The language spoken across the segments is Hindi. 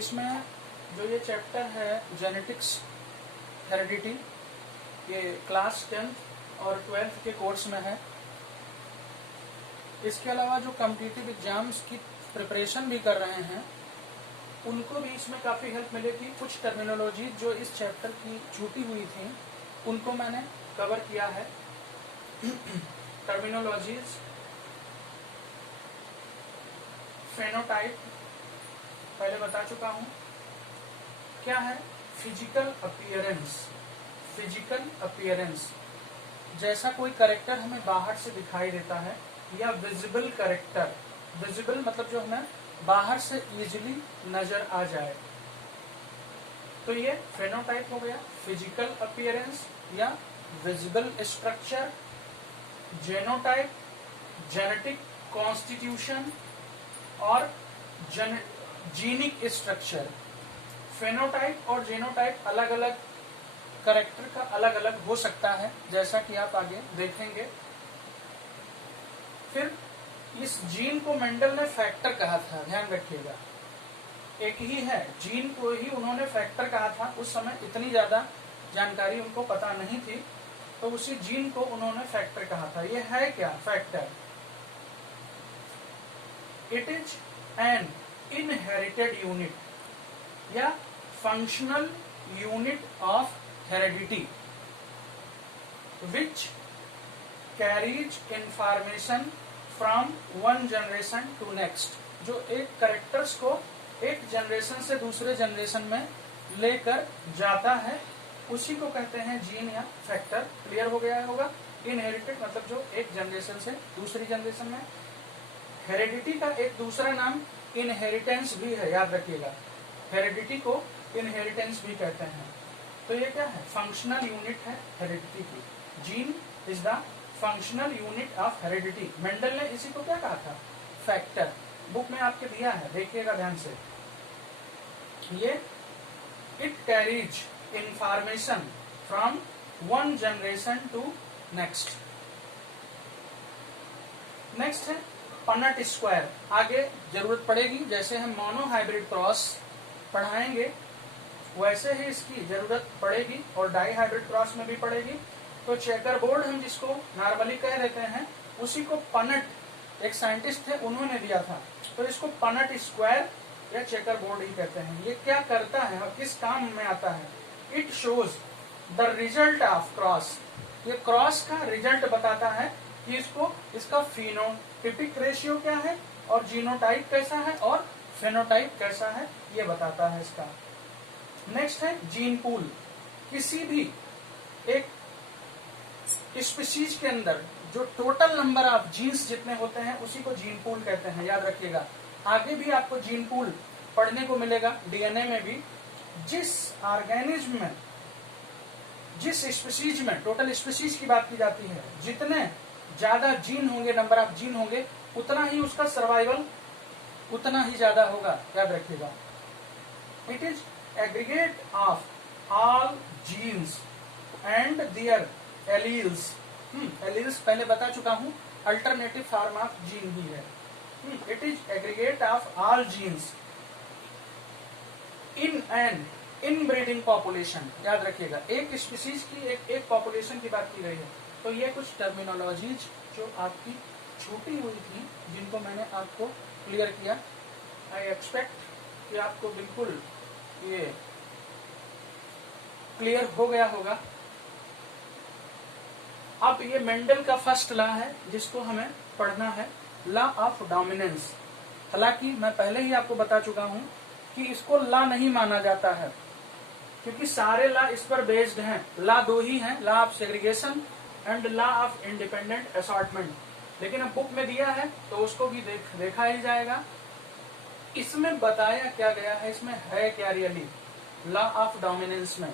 इसमें जो ये चैप्टर है जेनेटिक्स हेरिडिटी, ये क्लास 10th और 12th के कोर्स में है। इसके अलावा जो कॉम्पिटिटिव एग्जाम्स की प्रिपरेशन भी कर रहे हैं उनको भी इसमें काफ़ी हेल्प मिलेगी। कुछ टर्मिनोलॉजी जो इस चैप्टर की छूटी हुई थी उनको मैंने कवर किया है। टर्मिनोलॉजीज, फेनोटाइप पहले बता चुका हूं, क्या है फिजिकल अपीयरेंस। फिजिकल अपीयरेंस जैसा कोई कैरेक्टर हमें बाहर से दिखाई देता है, या विजिबल कैरेक्टर, विजिबल मतलब जो हमें बाहर से इजीली नजर आ जाए, तो ये फेनोटाइप हो गया। फिजिकल अपीयरेंस या visible structure, genotype genetic constitution और जीनिक स्ट्रक्चर। फेनोटाइप और जेनोटाइप अलग अलग कैरेक्टर का अलग अलग हो सकता है, जैसा कि आप आगे देखेंगे। फिर इस जीन को मेंडल ने फैक्टर कहा था, ध्यान रखिएगा, एक ही है, जीन को ही उन्होंने फैक्टर कहा था। उस समय इतनी ज्यादा जानकारी उनको पता नहीं थी, तो उसी जीन को उन्होंने फैक्टर कहा था। ये है क्या factor? It is an inherited unit या functional unit of heredity which carries information from one generation to next, जो एक कैरेक्टर्स को एक जनरेशन से दूसरे जनरेशन में लेकर जाता है, उसी को कहते हैं जीन या फैक्टर। क्लियर हो गया होगा। इनहेरिटेड मतलब जो एक जनरेशन से दूसरी जनरेशन में। हेरिडिटी का एक दूसरा नाम इनहेरिटेंस भी है, याद रखिएगा। हेरिडिटी को इनहेरिटेंस भी कहते हैं। तो ये क्या है? फंक्शनल यूनिट है हेरिडिटी की। Gene is the functional unit of heredity. Mendel ने इसी को क्या कहा था? फैक्टर। बुक में आपके दिया है, देखिएगा ध्यान से। ये it carries information from one generation to next. Next है पनट स्क्वायर। आगे जरूरत पड़ेगी, जैसे हम मोनो हाइब्रिड क्रॉस पढ़ाएंगे वैसे ही इसकी जरूरत पड़ेगी, और डाई हाइब्रिड क्रॉस में भी पड़ेगी। तो चेकर बोर्ड हम जिसको नॉर्मली कह देते हैं, उसी को पनट, एक साइंटिस्ट थे उन्होंने दिया था, तो इसको पनट स्क्वायर या चेकर बोर्ड ही कहते हैं। ये क्या करता है और किस काम में आता है? It shows the result of cross. ये क्रॉस का रिजल्ट बताता है कि इसको, इसका फिनोटिपिक रेशियो क्या है और जीनोटाइप कैसा है और फेनोटाइप कैसा है, ये बताता है इसका। नेक्स्ट है जीन पूल। किसी भी एक स्पीशीज के अंदर जो टोटल नंबर ऑफ जीन्स जितने होते हैं उसी को जीन पूल कहते हैं, याद रखिएगा। आगे भी आपको जीन पूल पढ़ने को मिलेगा डीएनए में भी। जिस ऑर्गेनिज्म में, जिस स्पीशीज में, टोटल स्पीशीज की बात की जाती है, जितने ज्यादा जीन होंगे, नंबर ऑफ जीन होंगे, उतना ही उसका सर्वाइवल उतना ही ज्यादा होगा, याद रखिएगा। It is aggregate of all genes and their alleles. Alleles पहले बता चुका हूं, अल्टरनेटिव फॉर्म ऑफ जीन ही है। It is aggregate of all genes in an inbreeding population, याद रखिएगा। एक स्पीशीज की एक पॉपुलेशन की बात की गई है। तो ये कुछ टर्मिनोलॉजीज जो आपकी छूटी हुई थी, जिनको मैंने आपको क्लियर किया। आई एक्सपेक्ट कि आपको बिल्कुल ये क्लियर हो गया होगा। अब ये मेंडल का फर्स्ट लॉ है जिसको हमें पढ़ना है, लॉ ऑफ डोमिनेंस। हालांकि मैं पहले ही आपको बता चुका हूं कि इसको लॉ नहीं माना जाता है, क्योंकि सारे लॉ इस पर बेस्ड हैं। लॉ दो ही हैं, law of segregation and law of independent assortment. लेकिन अब बुक में दिया है तो उसको भी देखा ही जाएगा। इसमें बताया क्या गया है, इसमें है क्या रियली लॉ ऑफ डोमिनेंस में?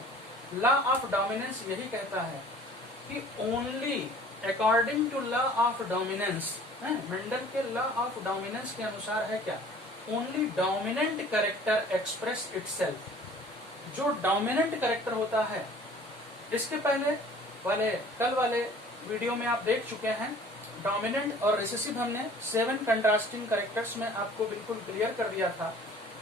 लॉ ऑफ डोमिनेंस यही कहता है कि only according to law of dominance, Mendel के लॉ ऑफ डोमिनेंस के अनुसार है क्या? Only dominant character express itself. जो डोमिनेंट कैरेक्टर होता है, इसके पहले वाले कल वाले वीडियो में आप देख चुके हैं, डोमिनेंट और रिसेसिव हमने 7 कंट्रास्टिंग कैरेक्टर्स में आपको बिल्कुल क्लियर कर दिया था।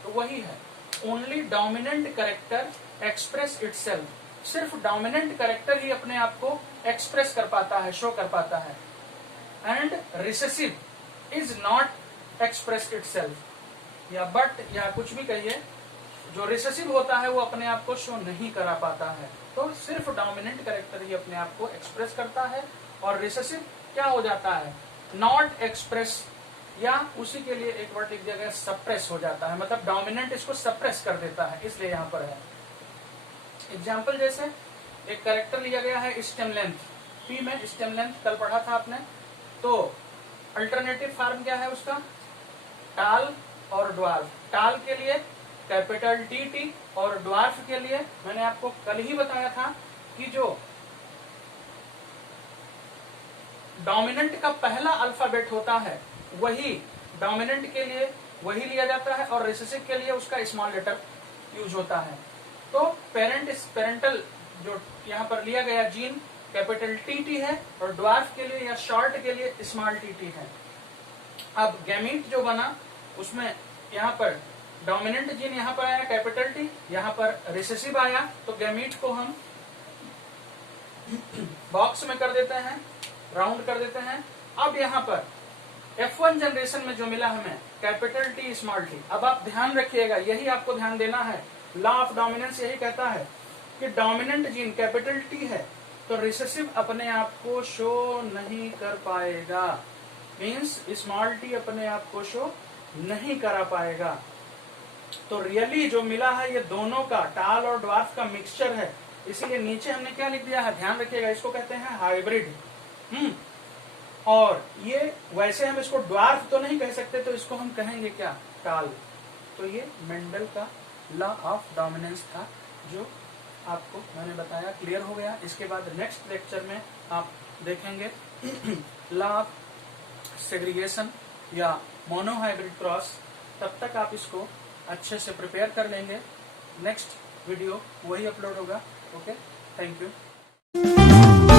तो वही है, only dominant character express itself, सिर्फ डोमिनेंट कैरेक्टर ही अपने आप को एक्सप्रेस कर पाता है, शो कर पाता है। And recessive is not express itself, या बट या कुछ भी कहिए, जो रिसेसिव होता है वो अपने आप को शो नहीं करा पाता है। तो सिर्फ डोमिनेंट कैरेक्टर ही अपने आप को एक्सप्रेस करता है, और रिसेसिव क्या हो जाता है, नॉट एक्सप्रेस, या उसी के लिए एक वर्ड लिख दिया गया सप्रेस हो जाता है, मतलब डोमिनेंट इसको सप्रेस कर देता है, इसलिए यहाँ पर है। एग्जाम्पल जैसे एक कैरेक्टर लिया गया है स्टेम लेंथ, पी में स्टेम लेंथ कल पढ़ा था आपने, तो अल्टरनेटिव फॉर्म क्या है उसका, टाल और ड्वार्फ। टाल के लिए कैपिटल टी, और ड्वार्फ के लिए मैंने आपको कल ही बताया था कि जो डोमिनेंट का पहला अल्फाबेट होता है वही डोमिनेंट के लिए वही लिया जाता है, और रिसेसिव के लिए उसका स्मॉल लेटर यूज होता है। तो पेरेंटल जो यहाँ पर लिया गया जीन कैपिटल टी है, और ड्वार्फ के लिए या शॉर्ट के लिए स्मॉल टी है। अब गैमीट जो बना उसमें यहाँ पर डोमिनेंट जीन यहाँ पर आया कैपिटल टी, यहाँ पर रिसेसिव आया, तो गैमीट को हम बॉक्स में कर देते हैं, राउंड कर देते हैं। अब यहाँ पर F1 जनरेशन में जो मिला हमें कैपिटल टी स्मॉल टी, अब आप ध्यान रखिएगा, यही आपको ध्यान देना है, लॉ ऑफ डोमिनेंस यही कहता है कि डोमिनेंट जीन कैपिटल टी है तो रिसेसिव अपने आप को शो नहीं कर पाएगा, मीन्स स्मॉल टी अपने आप को शो नहीं करा पाएगा। तो रियली जो मिला है ये दोनों का, टाल और ड्वार्फ का मिक्सचर है, इसीलिए नीचे हमने क्या लिख दिया है, ध्यान रखिएगा, इसको कहते हैं हाइब्रिड। और ये वैसे हम इसको ड्वार्फ तो नहीं कह सकते, तो इसको हम कहेंगे क्या, टाल। तो ये मेंडल का लॉ ऑफ डोमिनेंस था जो आपको मैंने बताया, क्लियर हो गया। इसके बाद नेक्स्ट लेक्चर में आप देखेंगे लॉ ऑफ सेग्रीगेशन या मोनोहाइब्रिड क्रॉस, तब तक आप इसको अच्छे से प्रिपेयर कर लेंगे। नेक्स्ट वीडियो वही अपलोड होगा। Okay, thank you.